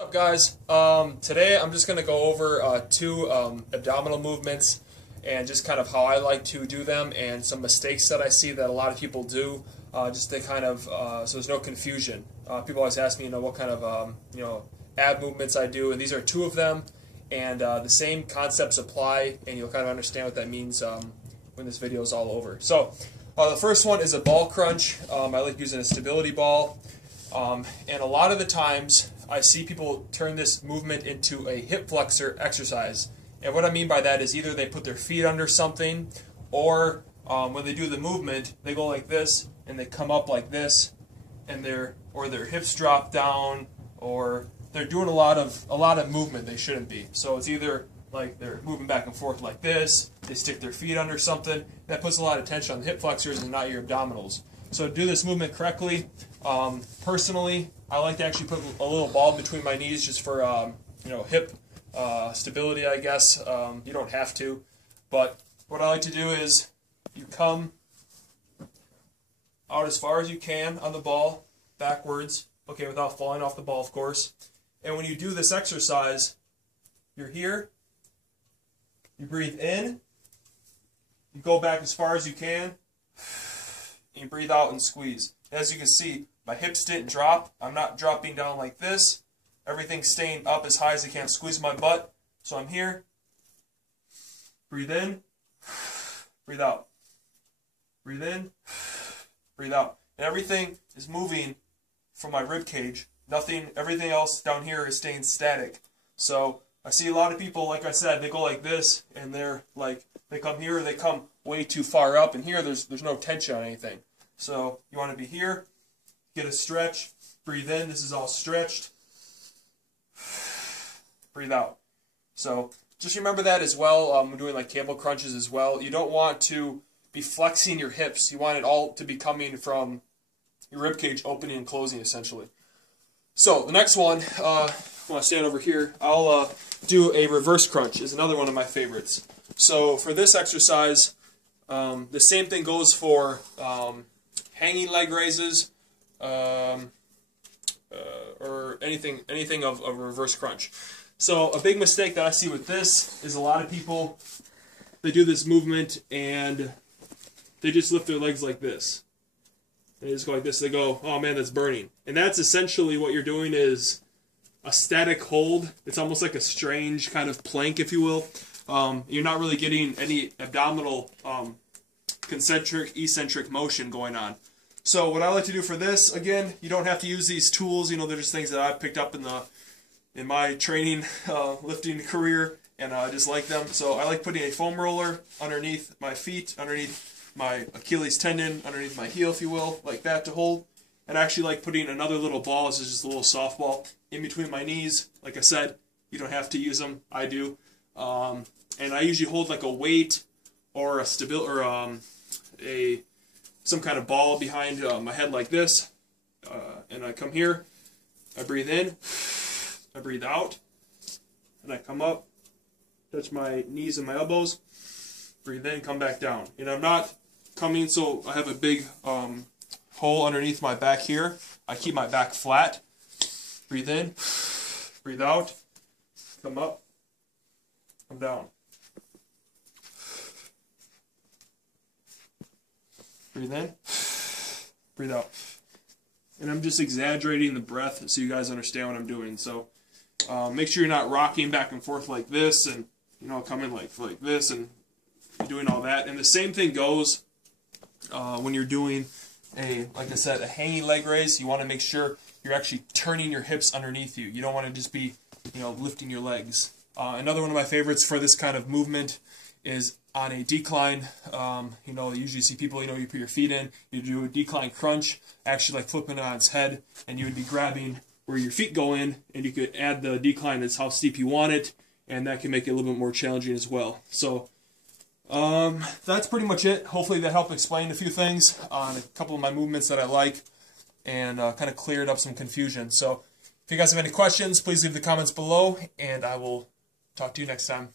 What's up, guys? Today I'm just going to go over two abdominal movements and just kind of how I like to do them and some mistakes that I see that a lot of people do, just to kind of so there's no confusion. People always ask me, what kind of ab movements I do, and these are two of them, and the same concepts apply, and you'll kind of understand what that means when this video is all over. So the first one is a ball crunch. I like using a stability ball, and a lot of the times I see people turn this movement into a hip flexor exercise. And what I mean by that is either they put their feet under something, or when they do the movement, they go like this and they come up like this, and their hips drop down, or they're doing a lot of movement they shouldn't be. So it's either like they're moving back and forth like this, they stick their feet under something. That puts a lot of tension on the hip flexors and not your abdominals. So to do this movement correctly, personally, I like to actually put a little ball between my knees just for hip stability, I guess. You don't have to, but what I like to do is you come out as far as you can on the ball, backwards, okay, without falling off the ball, of course. And when you do this exercise, you're here, you breathe in, you go back as far as you can, and you breathe out and squeeze. As you can see, my hips didn't drop. I'm not dropping down like this. Everything's staying up as high as I can. Squeeze my butt. So I'm here. Breathe in. Breathe out. Breathe in. Breathe out. And everything is moving from my rib cage. Everything else down here is staying static. So I see a lot of people, like I said, they go like this, and they're like, they come here, they come way too far up, and here there's no tension on anything. So you want to be here, get a stretch, breathe in, this is all stretched, breathe out. So just remember that as well. We're doing like cable crunches as well. You don't want to be flexing your hips. You want it all to be coming from your rib cage opening and closing, essentially. So the next one, I want to stand over here. I'll do a reverse crunch, is another one of my favorites. So for this exercise, the same thing goes for hanging leg raises, or anything of a reverse crunch. So a big mistake that I see with this is a lot of people, they do this movement and they just lift their legs like this. They just go like this. They go, oh man, that's burning. And that's essentially what you're doing, is a static hold. It's almost like a strange kind of plank, if you will. You're not really getting any abdominal concentric, eccentric motion going on. So what I like to do for this, again, you don't have to use these tools. They're just things that I've picked up in my training lifting career, and I just like them. So I like putting a foam roller underneath my feet, underneath my Achilles tendon, underneath my heel, if you will, like that to hold. And I actually like putting another little ball, this is just a little softball, in between my knees. Like I said, you don't have to use them. I do. And I usually hold like a weight or some kind of ball behind my head like this. And I come here, I breathe in, I breathe out, and I come up, touch my knees and my elbows, breathe in, come back down. And I'm not coming, so I have a big hole underneath my back here. I keep my back flat. Breathe in, breathe out, come up, come down. Breathe in, breathe out. And I'm just exaggerating the breath so you guys understand what I'm doing. So make sure you're not rocking back and forth like this and coming like this and doing all that. And the same thing goes when you're doing like I said, a hanging leg raise. You want to make sure you're actually turning your hips underneath you. You don't want to just be lifting your legs. Another one of my favorites for this kind of movement is on a decline. You usually see people, you put your feet in, you do a decline crunch, actually like flipping it on its head, and you would be grabbing where your feet go in, and you could add the decline as how steep you want it, and that can make it a little bit more challenging as well. So that's pretty much it. Hopefully that helped explain a few things on a couple of my movements that I like, and kind of cleared up some confusion. So if you guys have any questions, please leave the comments below, and I will talk to you next time.